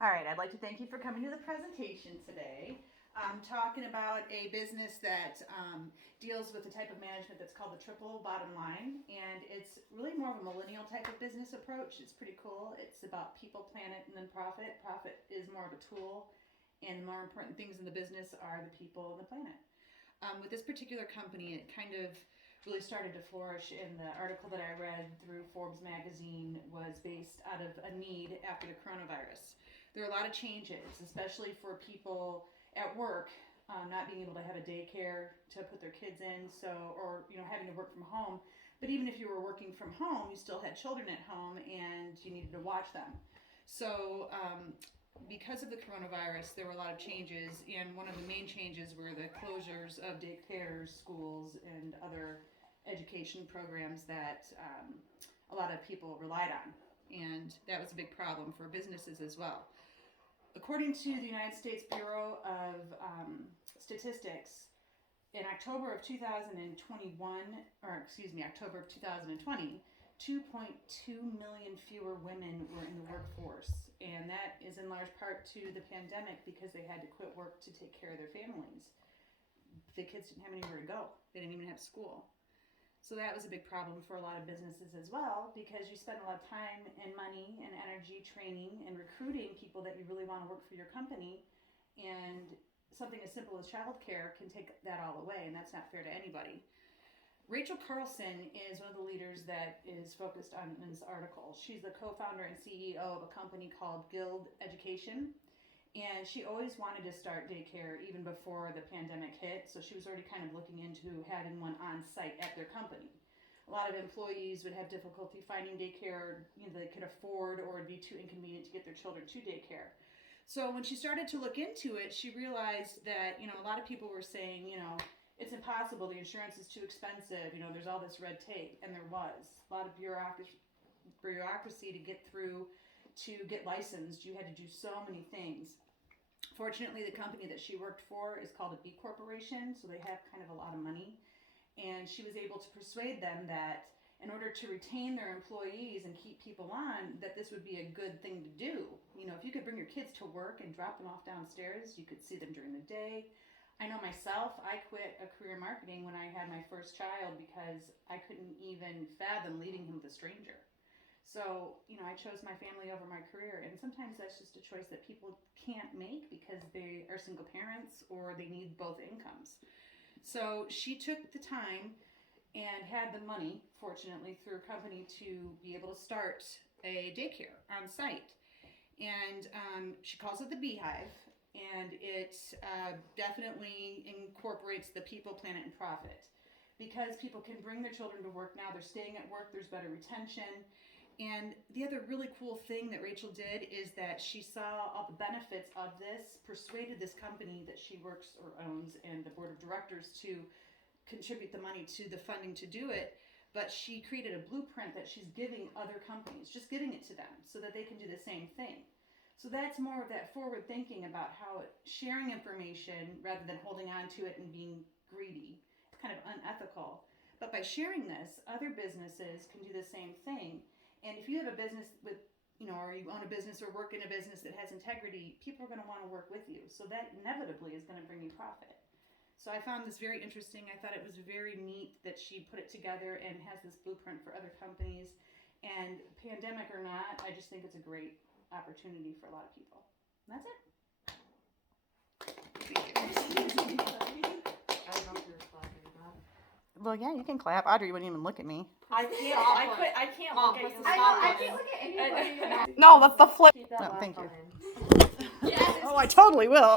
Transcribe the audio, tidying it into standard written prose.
All right, I'd like to thank you for coming to the presentation today. I'm talking about a business that deals with the type of management that's called the triple bottom line, and it's really more of a millennial type of business approach. It's pretty cool. It's about people, planet, and then profit. Profit is more of a tool, and the more important things in the business are the people and the planet. With this particular company, it kind of really started to flourish, and the article that I read through Forbes magazine was based out of a need after the coronavirus. There are a lot of changes, especially for people at work, not being able to have a daycare to put their kids in, or having to work from home. But even if you were working from home, you still had children at home and you needed to watch them. So because of the coronavirus, there were a lot of changes, and one of the main changes were the closures of daycares, schools, and other education programs that a lot of people relied on, and that was a big problem for businesses as well. According to the United States Bureau of Statistics, in October of 2020, 2.2 million fewer women were in the workforce, and that is in large part to the pandemic because they had to quit work to take care of their families. The kids didn't have anywhere to go. They didn't even have school. So that was a big problem for a lot of businesses as well, because you spend a lot of time and money and energy training and recruiting people that you really want to work for your company, and something as simple as childcare can take that all away, and that's not fair to anybody. Rachel Carlson is one of the leaders that is focused on in this article. She's the co-founder and CEO of a company called Guild Education, and she always wanted to start daycare even before the pandemic hit, so she was already kind of looking into having one on site at their company. A lot of employees would have difficulty finding daycare they could afford, or it'd be too inconvenient to get their children to daycare. So when she started to look into it, she realized that a lot of people were saying, it's impossible, the insurance is too expensive, there's all this red tape, and there was a lot of bureaucracy to get through. To get licensed, you had to do so many things. Fortunately, the company that she worked for is called a B Corporation, so they have kind of a lot of money, and she was able to persuade them that in order to retain their employees and keep people on, that this would be a good thing to do. If you could bring your kids to work and drop them off downstairs, you could see them during the day. I know myself, I quit a career in marketing when I had my first child because I couldn't even fathom leaving him with a stranger. So, I chose my family over my career, and sometimes that's just a choice that people can't make because they are single parents or they need both incomes. So she took the time and had the money, fortunately, through a company to be able to start a daycare on site. And she calls it the Beehive, and it definitely incorporates the people, planet, and profit. Because people can bring their children to work now, they're staying at work, there's better retention. And the other really cool thing that Rachel did is that she saw all the benefits of this, persuaded this company that she works or owns and the board of directors to contribute the money to the funding to do it. But she created a blueprint that she's giving other companies, just giving it to them so that they can do the same thing. So that's more of that forward thinking about how sharing information rather than holding on to it and being greedy. It's kind of unethical. But by sharing this, other businesses can do the same thing. And if you have a business with, or you own a business or work in a business that has integrity, people are going to want to work with you. So that inevitably is going to bring you profit. So I found this very interesting. I thought it was very neat that she put it together and has this blueprint for other companies. And pandemic or not, I just think it's a great opportunity for a lot of people. And that's it. Thank you. I don't know if you're clapping or not. Well, yeah, you can clap. Audrey wouldn't even look at me. I can't look at you. I can't look at anybody. No, that's the flip. No, thank you. Yes. Oh, I totally will.